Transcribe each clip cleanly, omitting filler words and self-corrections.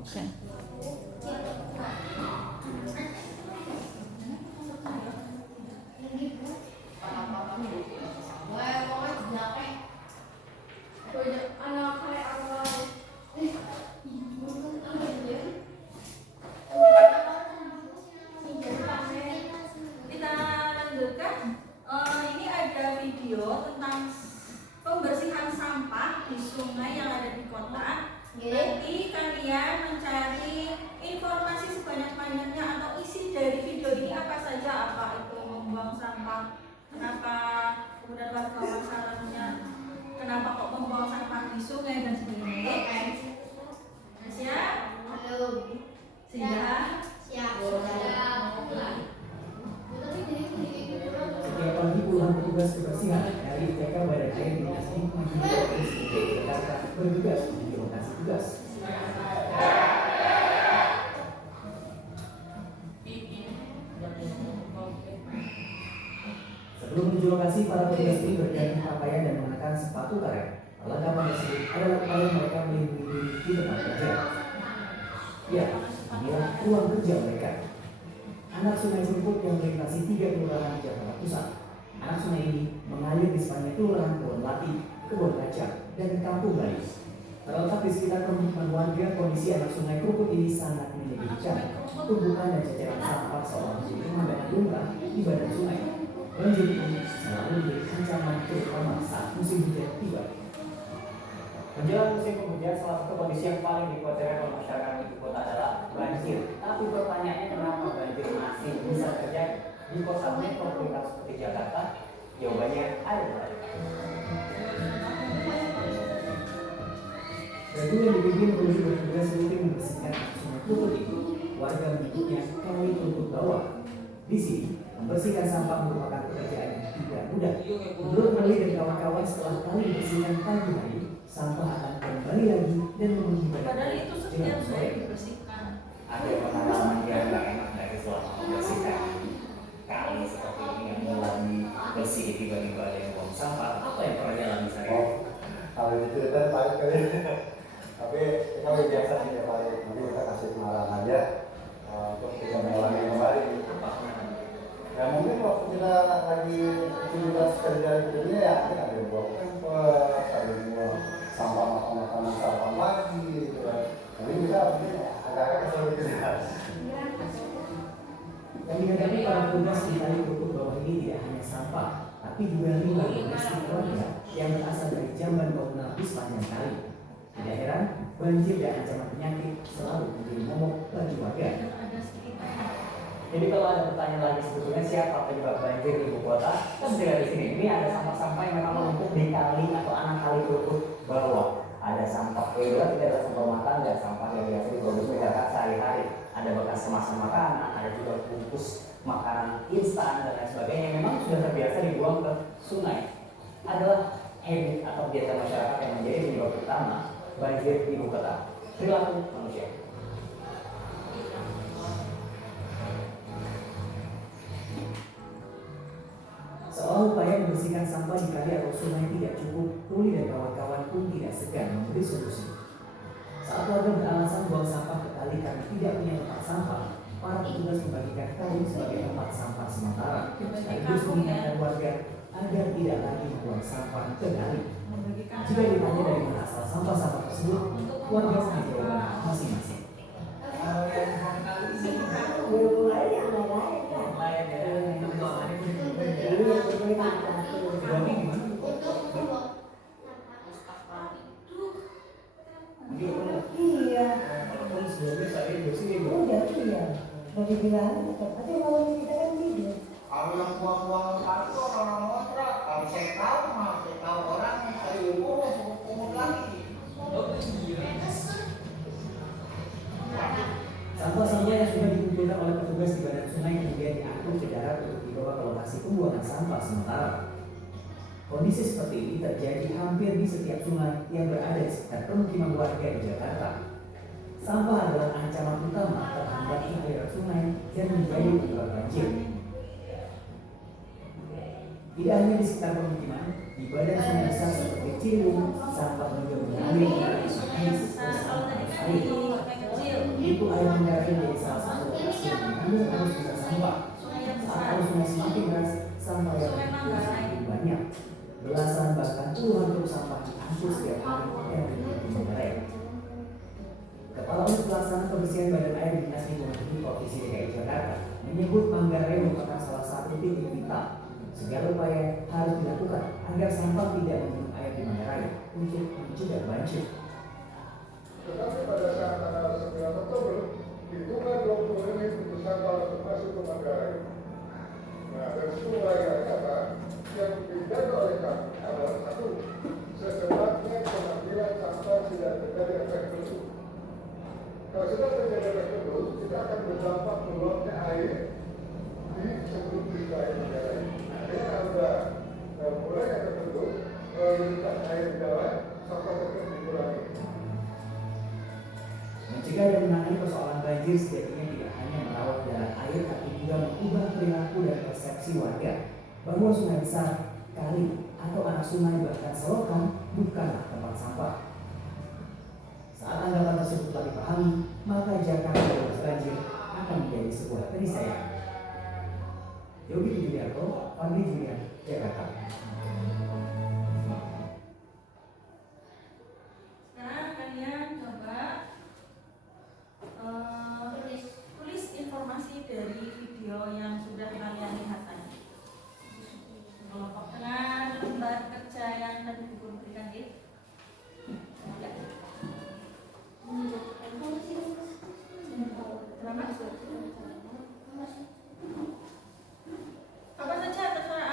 Oke. Kita lanjutkan. Ini ada video tentang pembersihan sampah di sungai yang ada di kota. Nanti kalian mencari informasi sebanyak-banyaknya atau isi dari video ini apa saja, apa itu membuang sampah, kenapa, kemudian warga masalahnya, kenapa kok membuang sampah di sungai dan sebagainya. Siap? Sehingga setiap pagi puluhan petugas kebersihan dari ITK Badan Air Dinas Lingkungan Hidup Provinsi DKI Jakarta bertugas di lokasi tugas. Sebelum menuju lokasi, para petugas ini berganti pakaian dan mengenakan sepatu karet. Perlengkapan tersebut adalah upaya mereka melindungi diri di tempat kerja. Ya, inilah ruang kerja mereka. Anak sungai Krukut yang melintasi 3 kelurahan di Jakarta Pusat. Anak sungai ini mengalir di sepanjang kelurahan Kebon Lati, Kebon Kacang, dan Kampung Bali. Terletak di sekitar permukiman warga, kondisi anak sungai Krukut ini sangat menyedihkan. Tumbukan dan ceceran sampah seolah menjadi pemandangan lumrah di badan sungai. Banjir ini selalu menjadi ancaman terutama saat musim hujan tiba. Menjelang musim penghujan, salah satu kondisi yang paling dikhawatirkan oleh masyarakat ibu kota adalah banjir. Tapi pertanyaannya, kenapa banjir masih bisa terjadi di kota metropolitan seperti Jakarta? Jawabannya ada di balik. Regu yang dipimpin polisi bertugas rutin membersihkan sungai Krukut itu, warga menyebutnya kali Krukut bawah. Di sini, membersihkan sampah merupakan pekerjaan yang tidak mudah. Menurut Meli dan kawan-kawan, setelah kali dibersihkan pagi hari, sampah akan kembali lagi dan memenuhi badan. padahal itu setiap sore dibersihkan. Ada pengalaman yang nggak enak dari selama membersihkan kali seperti ini yang mulai bersih tiba-tiba ada yang buang sampah. Apa yang pernah dialami sehari-hari? Kalau diceritain baik kali, tapi kita udah biasa sih ya Pak. Nanti kita kasih pengarahan aja untuk kita mengulangi kembali. Ya mungkin waktu kita lagi aktivitas kerja gitu ya, mungkin ada yang buang pempes, ada yang buang sampah makanan sampah pagi gitu kan. Jadi kita mungkin agak-agak kesulitan gitu ya. Dan dihadapi para petugas di kali Krukut bawah ini tidak hanya sampah, tapi juga limbah domestik warga yang berasal dari jamban komunal di sepanjang kali. Tidak heran, banjir dan ancaman penyakit selalu menjadi momok bagi warga. Jadi kalau ada pertanyaan lagi sebetulnya siapa penyebab banjir di ibu kota? Kita bisa lihat di sini. Ini ada sampah-sampah yang memang menumpuk di kali atau anak kali Krukut bawah. Ada sampah tidak ada sampah rumah tangga, sampah yang biasa diproduksi masyarakat sehari-hari. Ada bekas kemasan makanan, ada juga bungkus makanan instan dan lain sebagainya yang memang sudah terbiasa dibuang ke sungai. Adalah habit atau kebiasaan masyarakat yang menjadi penyebab utama banjir di ibu kota. Perilaku manusia. Seolah upaya membersihkan sampah di kali atau sungai tidak cukup, Ruli dan kawan-kawan pun tidak segan memberi solusi. Saat warga beralasan buang sampah ke kali karena tidak punya tempat sampah, para petugas membagikan kali sebagai tempat sampah sementara, sekaligus mengingatkan warga agar tidak lagi membuang sampah ke kali. Jika ditanya dari mana asal sampah-sampah tersebut, warga punya jawaban masing-masing. Iya. Udah iya. Mau dibilang tapi kalau kita kan tidur. Kalau yang buang-buang kartu orang ngontrak, kalau saya tahu mah saya tahu orang saya urus umur lagi. Sampah-sampah yang sudah dikumpulkan oleh petugas di badan sungai kemudian diangkut ke darat untuk dibawa ke lokasi pembuangan sampah sementara. Kondisi seperti ini terjadi hampir di setiap sungai yang berada di sekitar permukiman warga di Jakarta. Sampah adalah ancaman utama terhambatnya aliran sungai dan menjadi penyebab banjir. Tidak hanya di sekitar permukiman, di badan sungai besar seperti Ciliwung, sampah juga mengalir ke sungai air. Pintu air Manggarai menjadi salah satu lokasi yang diambil arus besar sampah. Sungai yang Saat besar. arus sungai semakin deras, sampah yang terkumpul semakin banyak. Belasan bahkan puluhan truk sampah diangkut setiap hari yang di Manggarai. Kepala Unit Pelaksana Pembersihan Badan Air Dinas Lingkungan Hidup Provinsi DKI Jakarta menyebut Manggarai merupakan salah satu titik vital. Segala upaya harus dilakukan agar sampah tidak menyumbat air di Manggarai untuk mencegah banjir. Tetapi pada saat tanggal 9 Oktober dibuka 20 unit untuk sampah untuk masuk ke Manggarai. Nah, dari situ mulai kata yang dijaga oleh kami adalah satu, secepatnya pengambilan sampah tidak terjadi efek tersebut. Kalau sudah terjadi efek tersebut, kita akan berdampak meluapnya air di seluruh wilayah Manggarai. Artinya sudah mulai efek tersebut, lintas air di jalan, sampah tersebut dikurangi. Mencegah dan menangani persoalan banjir sejatinya tidak hanya merawat jalan air, tapi juga mengubah perilaku dan persepsi warga bahwa sungai besar, kali, atau anak sungai bahkan selokan bukanlah tempat sampah. Saat anggapan tersebut telah dipahami, maka Jakarta bebas banjir akan menjadi sebuah keniscayaan. Yogi Tujuliarto, Fadli Julian, Jakarta. Sekarang kalian coba tulis informasi dari video yang sudah kalian lihat tadi. Kelompok dengan lembar kerja yang tadi diberikan ya. Berapa? Apa saja terserah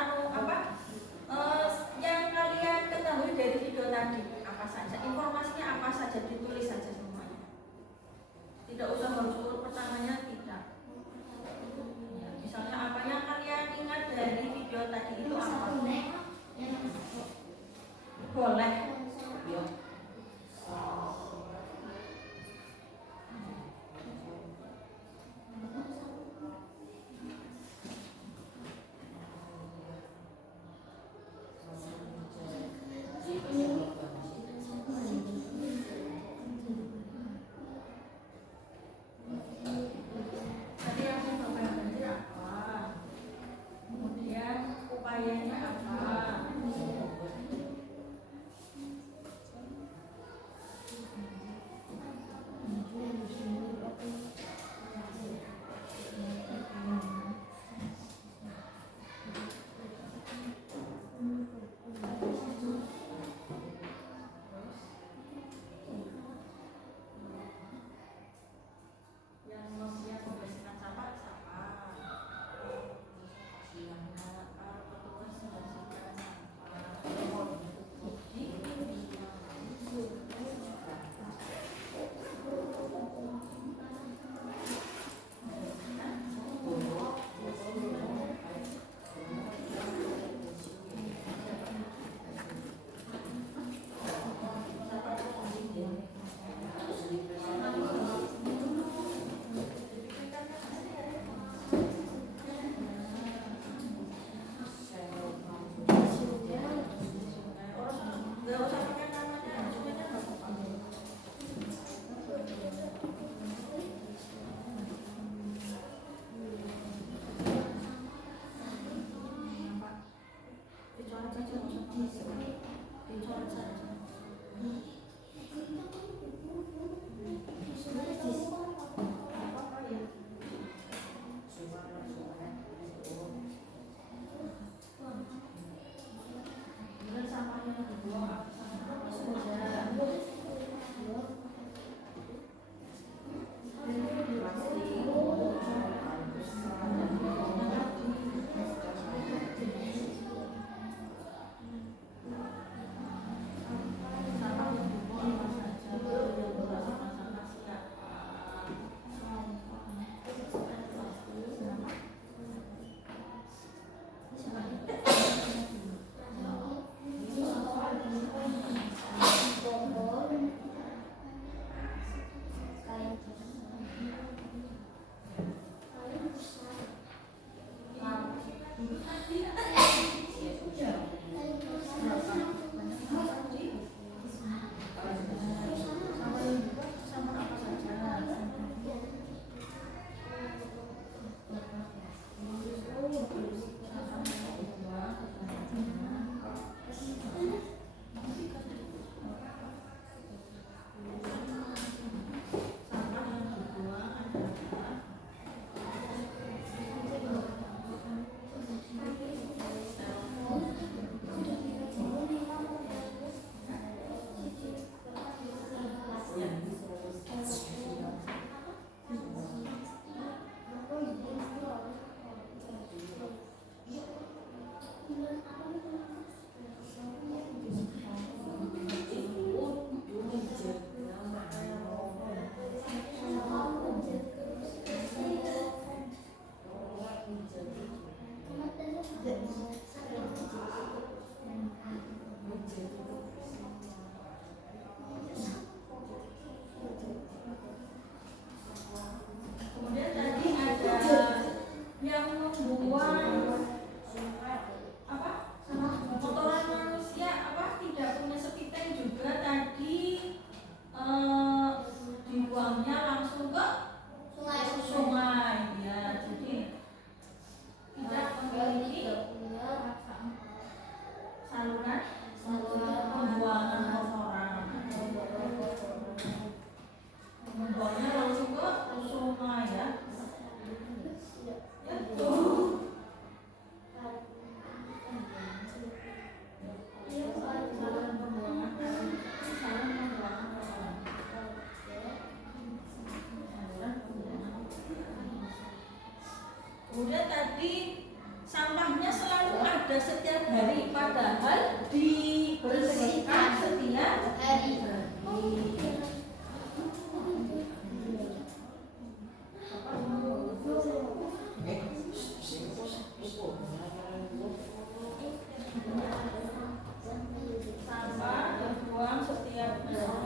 yang kalian ketahui dari video tadi, apa saja informasinya, apa saja ditulis saja semuanya. Tidak usah harus urut pertamanya, tidak. Ya, misalnya apa yang kalian ingat dari video tadi itu apa? Boleh. Ya. Tadi yang menyebabkan banjir apa? Kemudian upayanya apa? Kemudian tadi sampahnya selalu ada setiap hari, padahal dibersihkan setiap hari. Sampah dibuang setiap hari.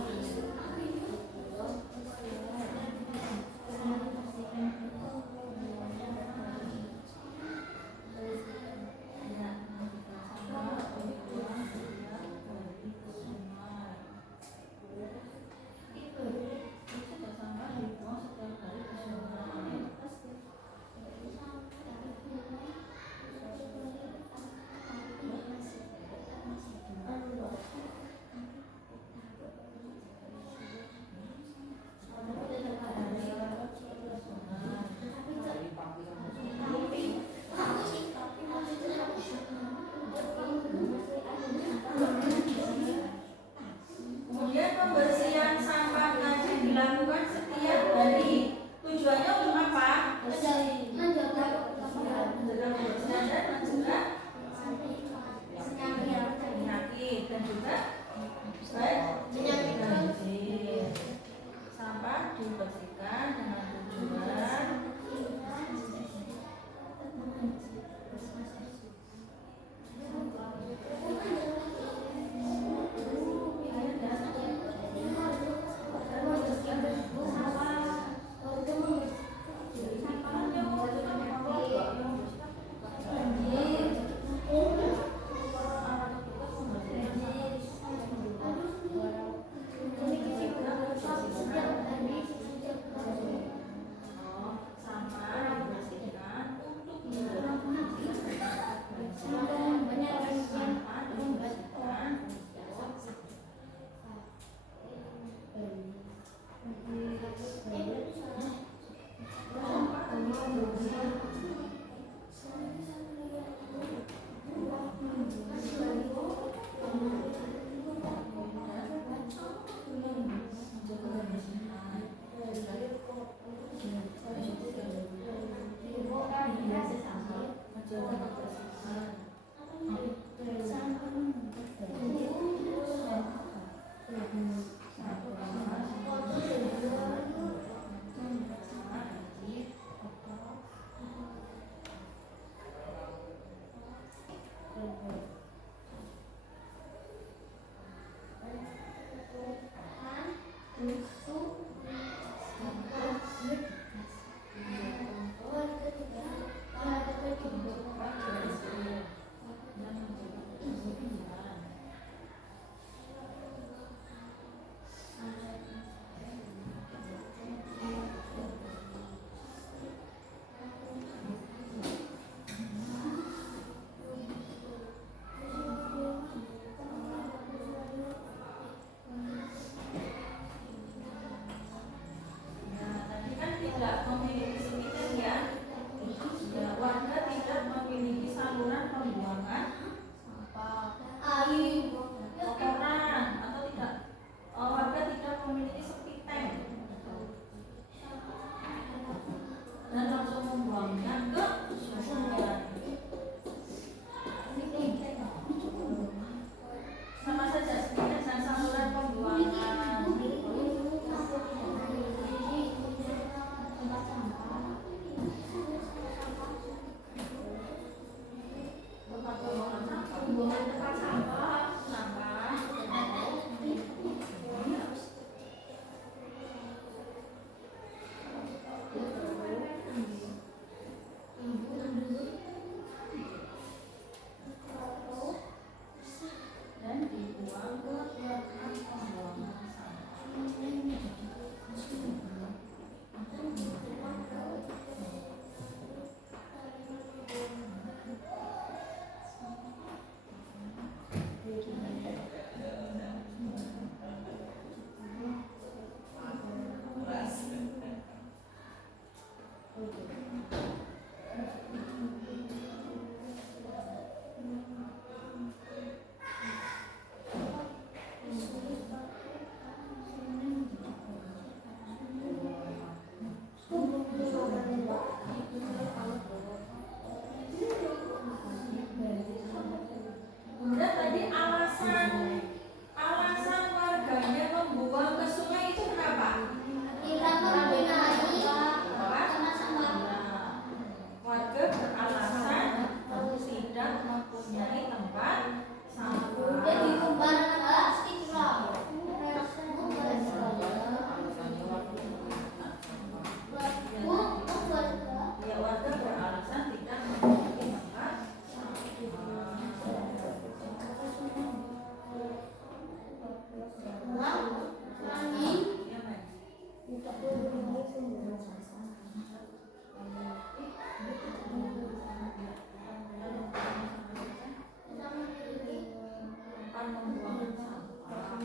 Kemudian pembersihan sampah tadi dilakukan setiap hari. Tujuannya untuk apa? Mencegah kebersihan dan mencegah penyakit dan juga banjir. Sampah dibersihkan dengan tujuan Tempat membuang sampah.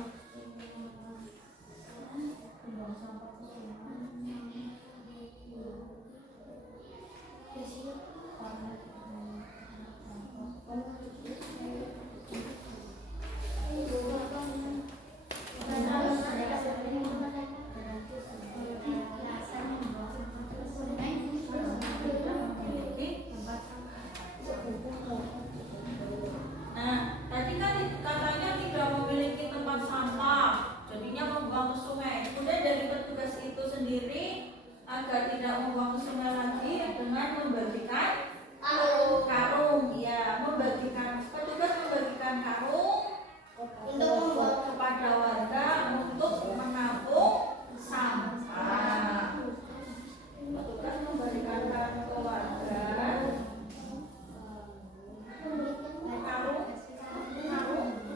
Nah, tadi kan katanya tidak memiliki tempat sampah, jadinya membuang ke sungai. Kemudian dari petugas itu sendiri agar tidak membuang ke sungai lagi dengan membagikan karung, ya, petugas membagikan karung kepada warga untuk menampung sampah. Petugas memberikan karung ke warga.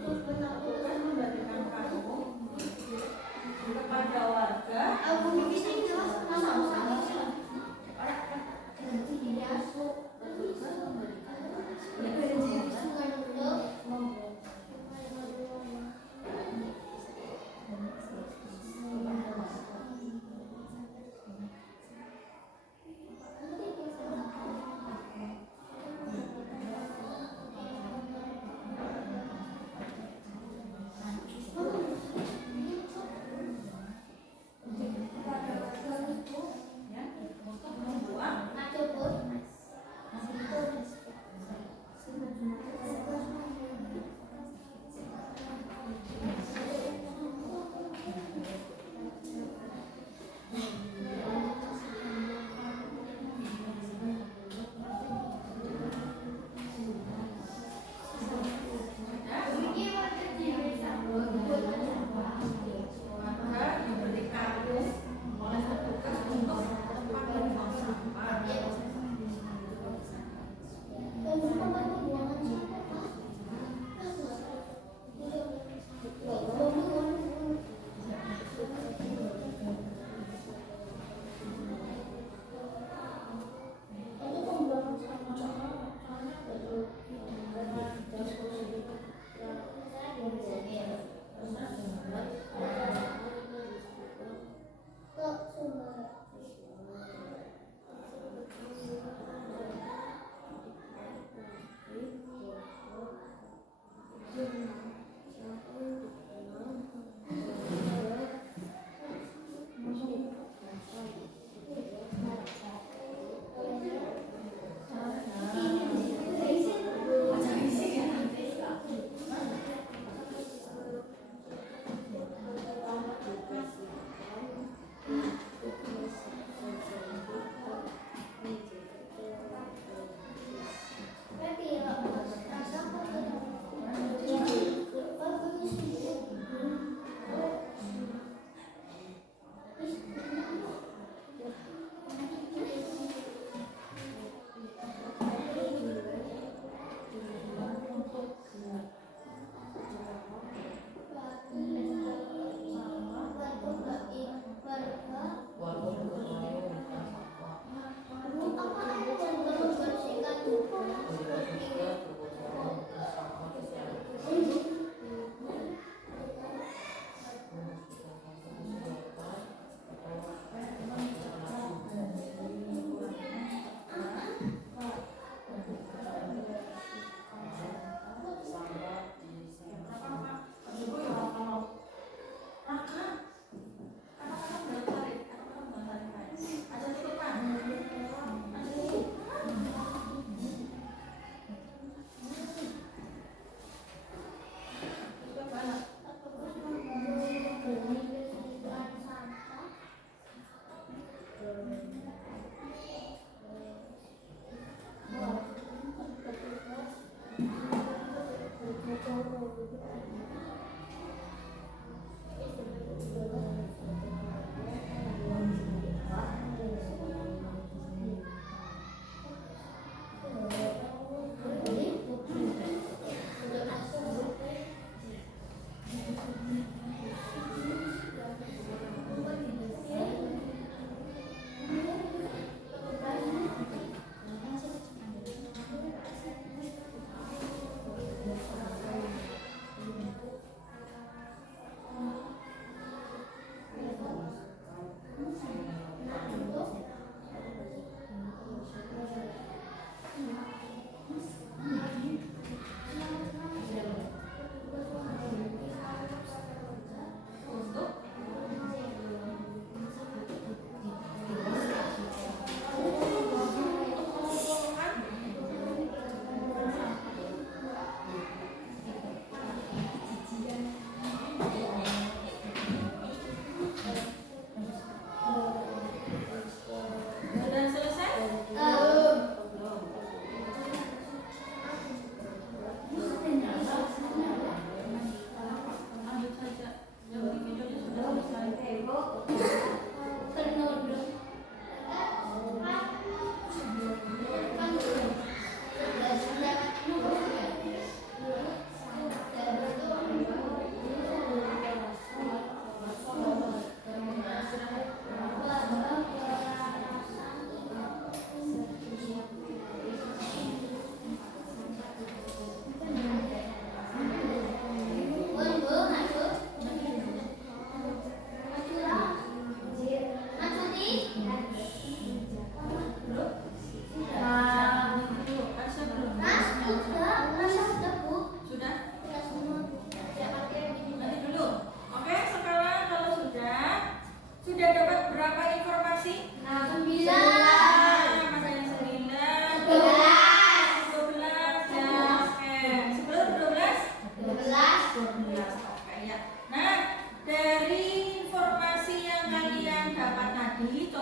Petugas memberikan karung kepada warga. Aku bisa jelas sama-sama. Orang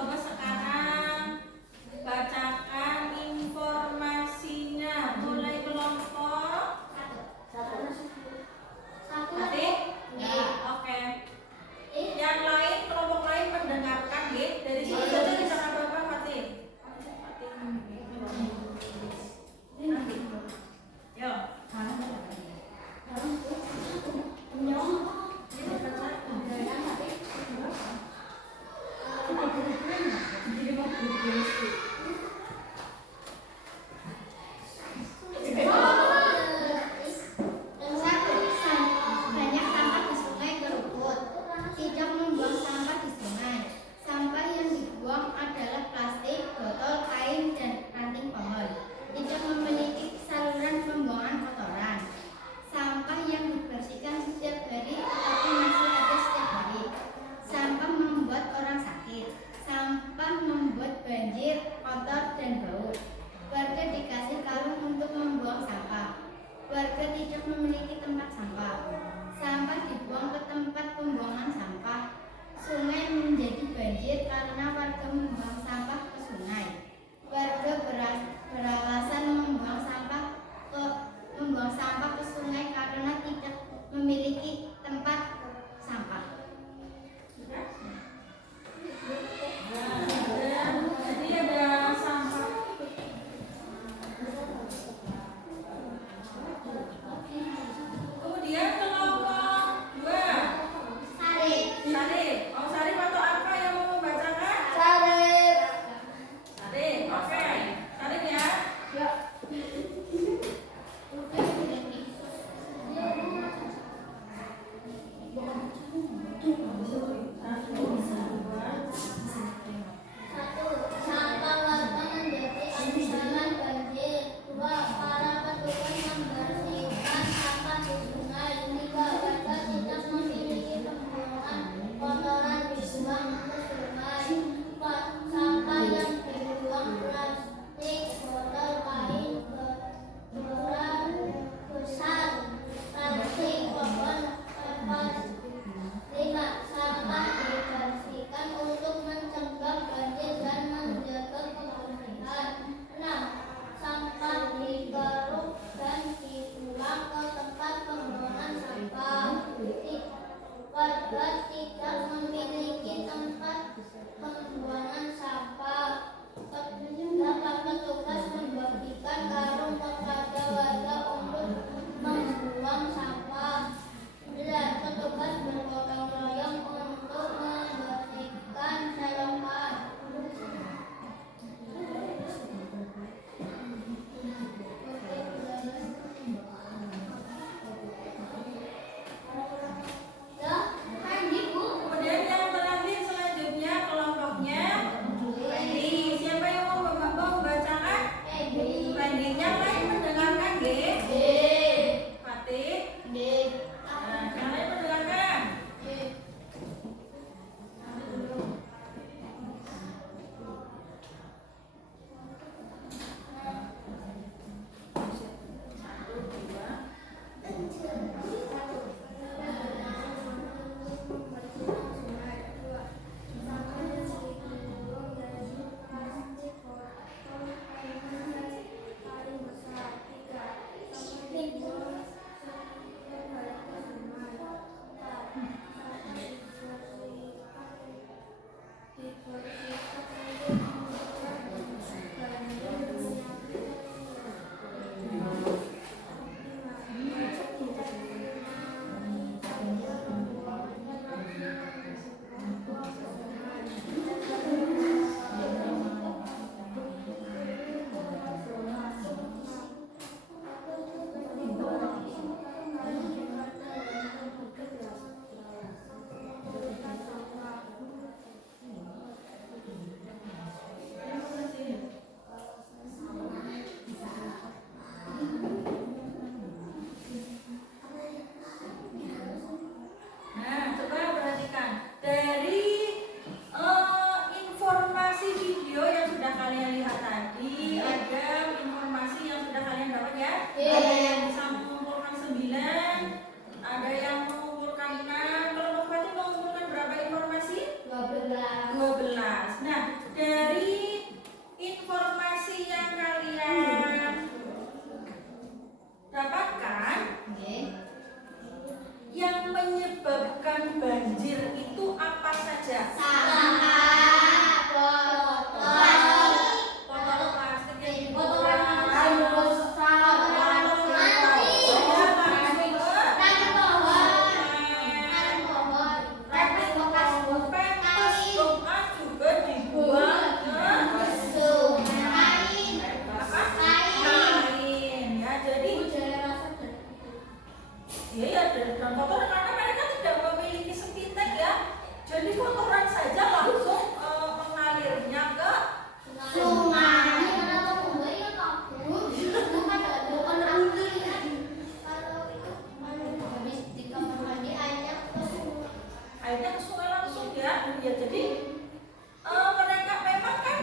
Coba sekarang bacakan informasinya. Mulai kelompok Hati? Oke. Yang lain, kelompok lain mendengarkan ya. Dari sini saja tidak apa-apa, Fatih. Yo. Yang satu, banyak sampah di sungai kerukut. Tidak membuang sampah di sungai. Sampah yang dibuang adalah plastik, botol, kain, dan ranting pohon. Tidak memiliki saluran pembuangan kotoran. Sampah yang dibersihkan setiap hari tetapi masih ada setiap hari. Sampah membuat orang sakit. Sampah membuat banjir, kotor, dan bau. Warga dikasih karung untuk membuang sampah. Warga tidak memiliki tempat sampah. Sampah dibuang ke tempat pembuangan sampah. Sungai menjadi banjir karena warga membuang sampah ke sungai. Warga beralasan membuang sampah ke sungai karena tidak memiliki tempat sampah. Jadi ada sampah. Kemudian kelompok 2. Sarip. Sarip. Mau Sarip atau apa yang mau membacakan? Sarip. Sarip. Oke. Sarip ya. Satu, sampah warga menjadi ancaman banjir. Dua, para petugas membersihkan sampah di sungai. Tiga, warga tidak memiliki pembuangan kotoran dibuang ke sungai. Empat, sampah yang dibuang plastik, botol, kain, kotoran besar, ranting pohon, kertas. 5. Sampah dibersihkan untuk mencegah banjir dan menjaga kebersihan. 6. Sampah dikeruk dan dibuang ke tempat pembuangan sampah. Warga tidak memiliki tempat pembuangan sampah. 8. Petugas membagikan karung kepada warga untuk membuang sampah. 9. Petugas bergotong royong untuk membersihkan selokan. Kemudian yang terakhir selanjutnya kelompoknya Randy. Siapa yang mau membacakan? Randy. Yang lain mendengarkan G. Fatih. Nah, yang lain mendengarkan. dari informasi yang kalian dapatkan, yang menyebabkan banjir itu apa saja? Botol plastik yang dibuang, dan kotoran karena mereka tidak memiliki sepintek ya, jadi kotoran saja langsung mengalirnya ke sungai. Airnya ke sungai langsung ya. Ya jadi mereka memang kan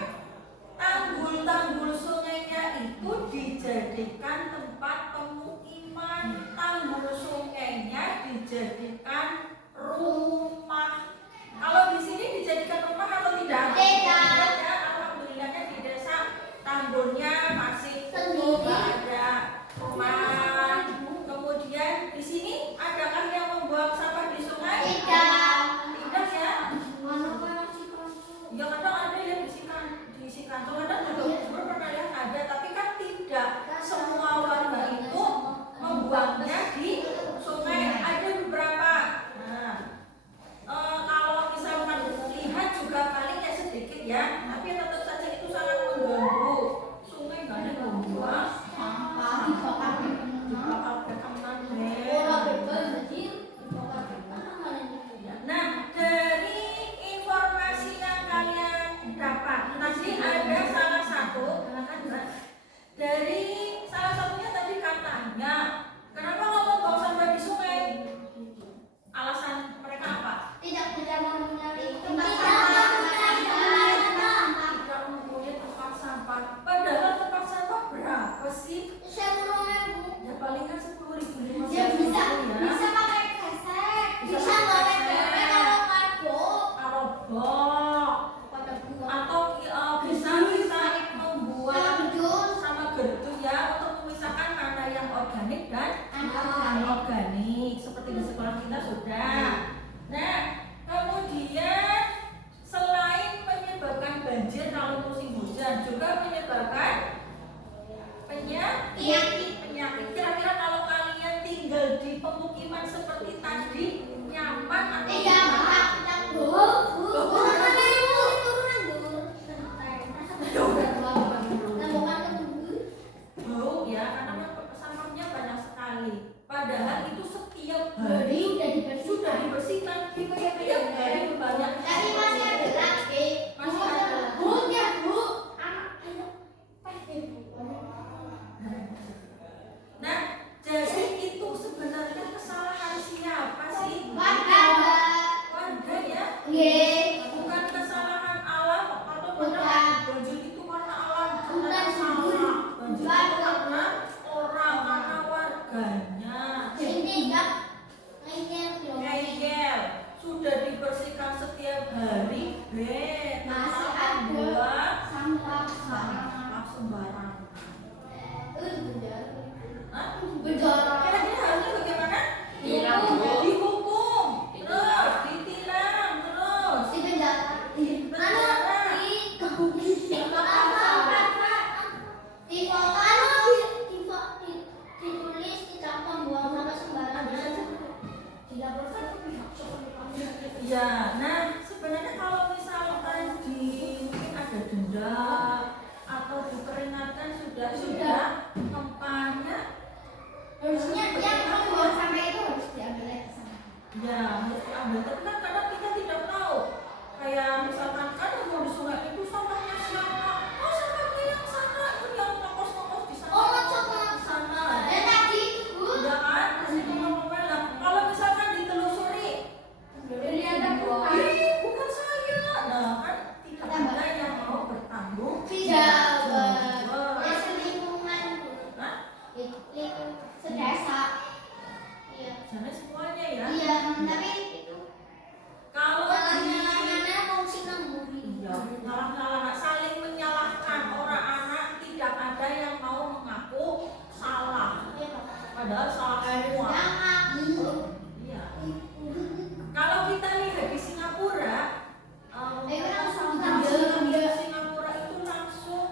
tanggul-tanggul sungainya itu dijadikan tempat pemukiman, tanggul sungainya dijadikan rumah. Kalau di sini dijadikan rumah atau tidak? Tidak. Ya, alhamdulillahnya di desa tanggulnya masih utuh, nggak ada rumah. Kemudian di sini adakah yang membuang sampah di sungai? Tidak. Tidak ya. Ya kadang ada yang diisikan. Kadang juga pernah lihat ada, tapi kan tidak semua warga itu membuangnya di sungai. Ada beberapa. Nah, kalau misalkan lihat juga paling ya sedikit ya, tapi tetap saja itu sangat mengganggu. Sungai nggak ada yang membuang sampah. Nah, dari informasi yang kalian dapat, tadi ada salah satu, dari salah satunya tadi katanya, kenapa ngomong buang sampah di sungai? Alasan mereka apa? Tidak mempunyai tempat Tidak mempunyai tempat sampah. Padahal tempat sampah berapa sih? Ya palingan 10.000 Ya bisa ya. pakai gesek, bisa pakai Arobok atau bisa membuat sama gerdu ya untuk memisahkan mana yang organik dan anorganik seperti di sekolah kita sudah. Nah, kemudian selain menyebabkan banjir kalau musim hujan juga menyebabkan penyakit. Kira-kira kalau kalian tinggal di pemukiman seperti tadi nyaman atau tidak? Bau ya, karena sampahnya banyak sekali. Padahal itu setiap hari sudah dibersihkan. Setiap hari banyak. Tapi masih ada lagi. Masih ada. Bu, Nah, jadi itu sebenarnya kesalahan siapa sih? warga. Warga ya. Bukan kesalahan alam atau benar banjir itu karena alam, bukan salah. Banjir itu karena orang, karena warganya. Ngeyel sudah dibersihkan setiap hari, Masih ada buang sampah sampah sembarangan. Hah? Bedorong. Kira-kira harusnya bagaimana? Dihukum, terus ditilang, terus Di penjara. Ditulis tidak membuang sampah sembarangan. Dilaporkan ke pihak sekolah. ya. Nah, sebenarnya kalau misalkan mungkin ada denda atau diperingatkan sudah tempatnya Harusnya yang membuang sampah itu harus diambil lagi sama. ya harus diambil. Tapi kan kadang kita tidak tahu. Kayak misalkan kan mau di sungai itu sampahnya siapa? Oh, sampahnya yang sana, itu yang ngokos-ngokos di sana. Oh, coba. Di sana. Dan tadi Bu, Udah kan, kasih ngomong-ngomong lah. Kalau misalkan ditelusuri, bukan saya. Nah, kan tidak ada yang mau bertanggung tidak jawab. selingkungan Bu. Hah? Sedesa. Iya. Jangan semuanya ya. Iya, tapi itu Kalau salahnya fungsi iya, malah padahal salah semua. Iya. Kalau kita lihat di Singapura, di Singapura itu langsung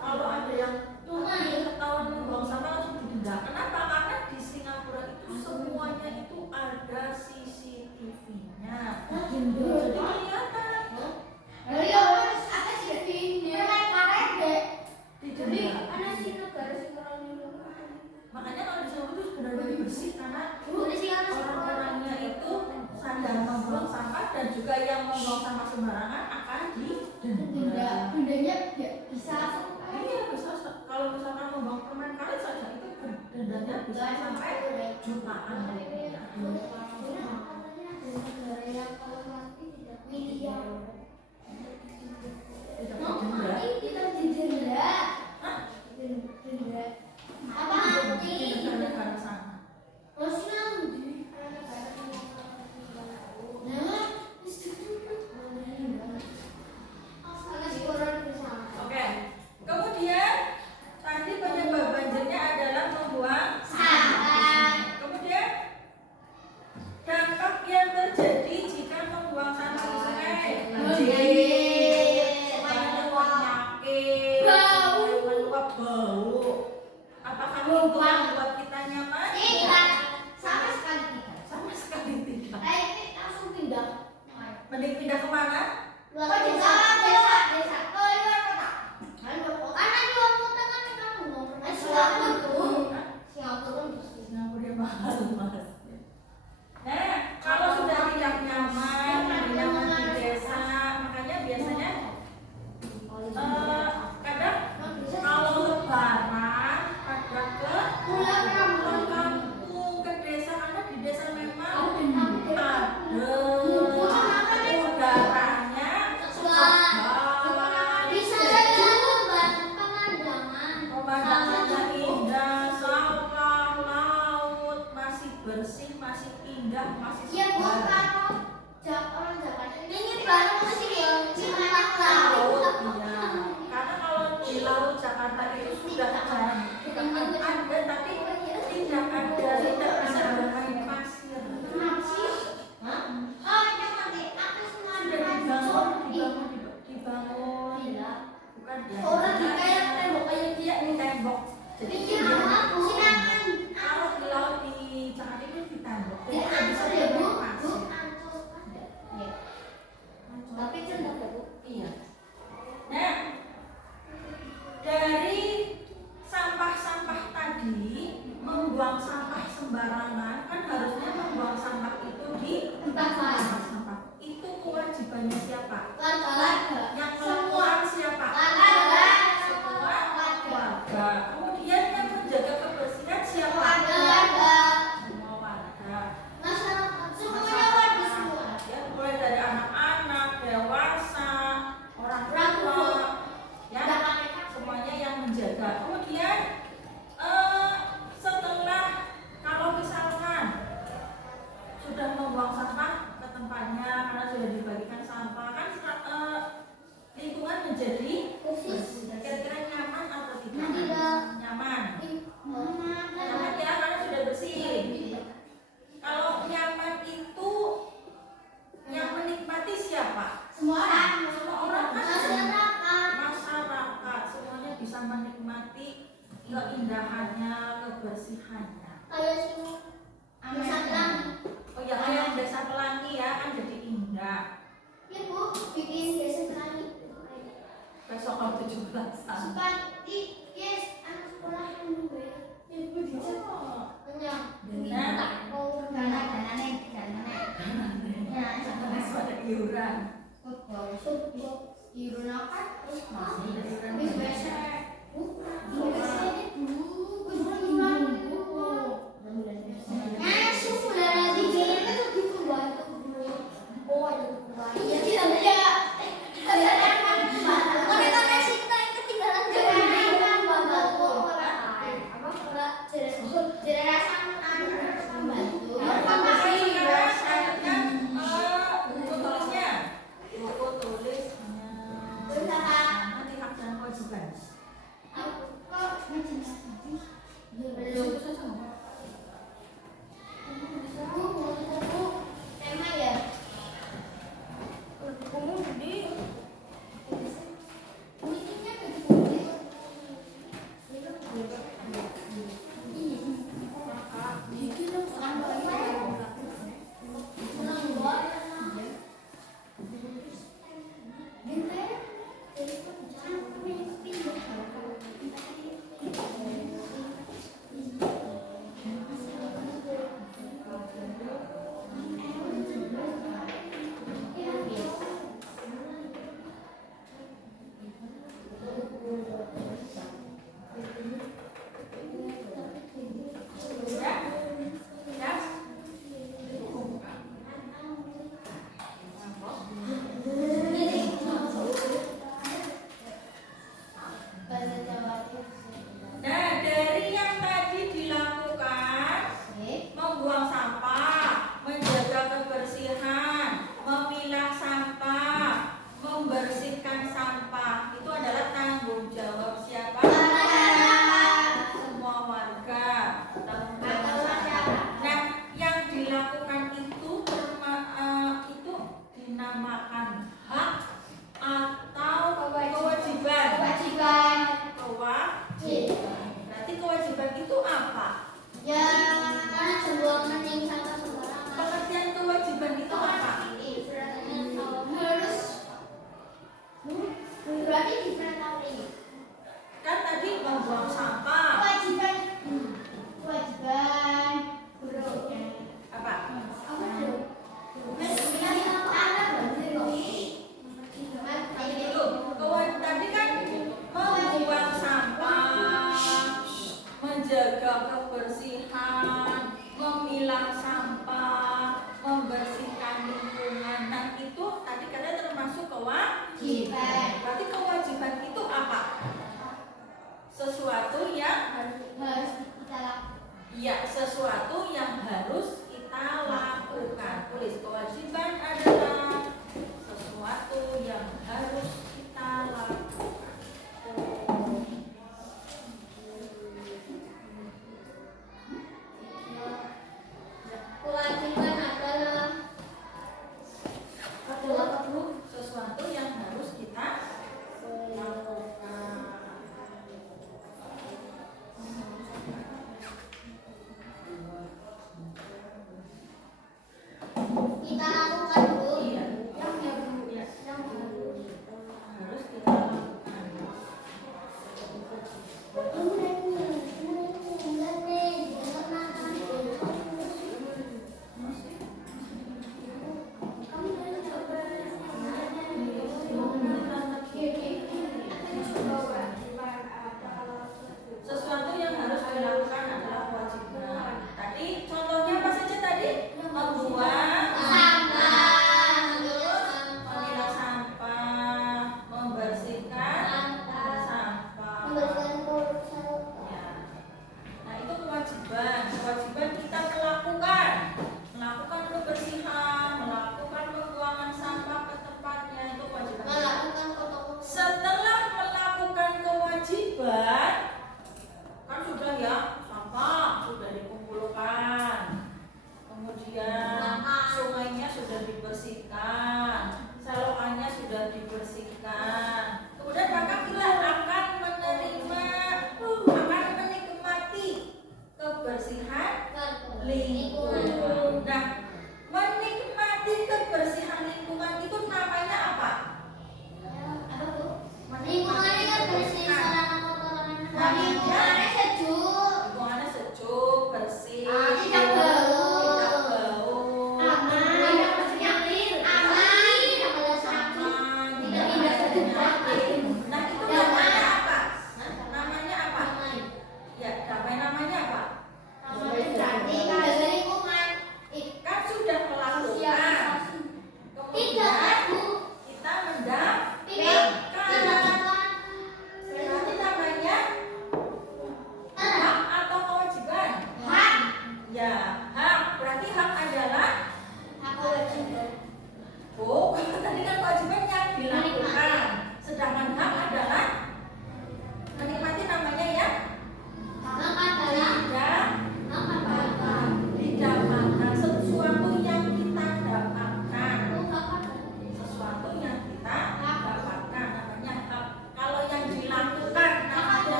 kalau ada yang ketahuan membuang sampah langsung didenda. Kenapa? Karena di Singapura itu semuanya itu ada CCTV-nya. Jadi kelihatan. Makanya kalau di Singapura itu benar-benar bersih karena orang-orangnya itu sadar membuang sampah dan juga yang membuang sampah sembarangan akan didenda. Dendanya bisa Iya, bisa kalau misalkan membuang permen karet saja itu dendanya bisa sampai jutaan. Negara sana. Oke. Kemudian tadi penyebab banjirnya adalah membuang sampah. Kemudian dampak yang terjadi jika membuang sampah di sungai. Penyakit, meluap bau. Apakah itu membuat kita nyaman? Sama sekali tidak. Sama sekali tidak. Langsung pindah. Mending pindah kemana? Luar desa. Oh, luar kota. Karena di luar kota kan kamu nggak pernah Singapura Singapura mahal mas. Nah, kalau sudah tidak nyaman di desa, makanya biasanya kadang kalau lebaran pada ke pulang kampung ke desa karena di desa memang ada udaranya pemandangannya indah, sawah, laut masih bersih, masih indah, masih segar. orang Jakarta ini baru masih Laut, iya. Karena kalau di laut Jakarta itu sudah jarang ada, tapi tidak bisa bermain pasir. Dibangun, bukan Orang di kayak tembok kayak dia di tembok. Jadi kalau di laut di Jakarta itu di tembok, jadi nggak bisa bermain pasir. tapi cendak ya Bu. Iya. Nah, dari sampah-sampah tadi, membuang sampah sembarangan kan harusnya membuang sampah itu di Tempat lain. sampah. Itu kewajibannya siapa? Warga. Yang melakukan siapa? Warga. Semua warga. Kemudian yang menjaga kebersihan siapa? Warga. Semua warga. Masyarakat semuanya warga semua. Ya, mulai dari anak-anak, dewasa, orang tua, ya, semuanya yang menjaga. Kemudian setelah kalau misalkan sudah membuang sampah ke tempatnya karena sudah dibagikan sampah kan lingkungan menjadi bersih. Kira-kira nyaman atau tidak? Tidak. Nyaman. Nyaman ya karena sudah bersih. Kalau nyaman itu yang menikmati siapa? Semua orang. Semua orang kan Masyarakat. masyarakat semuanya bisa menikmati keindahannya, kebersihannya. Kayak semua. Desa Pelangi. Oh ya kayak desa Pelangi ya kan jadi indah. Ya Bu, bikin desa Pelangi. Besok kalau 17-an. Seperti yes, anak sekolahan juga ya. Ya Bu, bisa. Kenyang. Oh, dana. Ya, Masih ada iuran. iuran apa? Terus Masih ada iuran. Bis biasa. Biasanya dulu iuran dulu. Masuk udara dingin itu lebih membantu dulu. Oh, ada perubahan. Iya, tidak ada. Mereka cinta yang ketinggalan jangan membantu orang lain. Apa pula jerasa membantu. Masih ya, syaratnya buku tulisnya. Buku tulisnya. Nanti hak dan kewajiban. Kok macam-macam? Belum saja. ini gimana tahu ini? Kan tadi membuang sampah. Kewajiban guru Apa? apa tuh? Tadi kan membuang sampah, menjaga kebersihan, memilah sampah, membersihkan lingkungan. Nah itu tadi katanya termasuk kewajiban. Berarti kewajiban itu apa? Sesuatu yang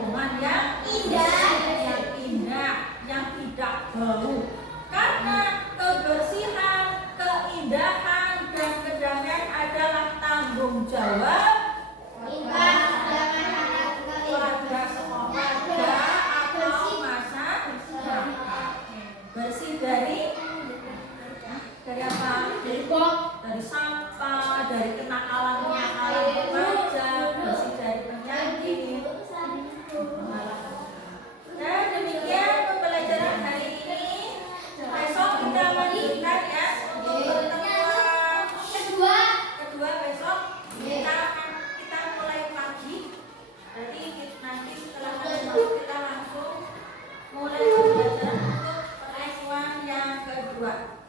lingkungan yang indah, yang tidak bau. Karena kebersihan, keindahan, dan kedamaian adalah tanggung jawab keluarga sekolah atau masyarakat. Bersih dari apa? Dari sampah, dari kenakalan-kenakalan remaja, bersih dari penyakit. Dan demikian pembelajaran hari ini. Besok kita lanjutkan ya untuk pertemuan kedua besok. Kita mulai pagi. Jadi nanti setelah kita langsung mulai pembelajaran untuk pertemuan yang kedua.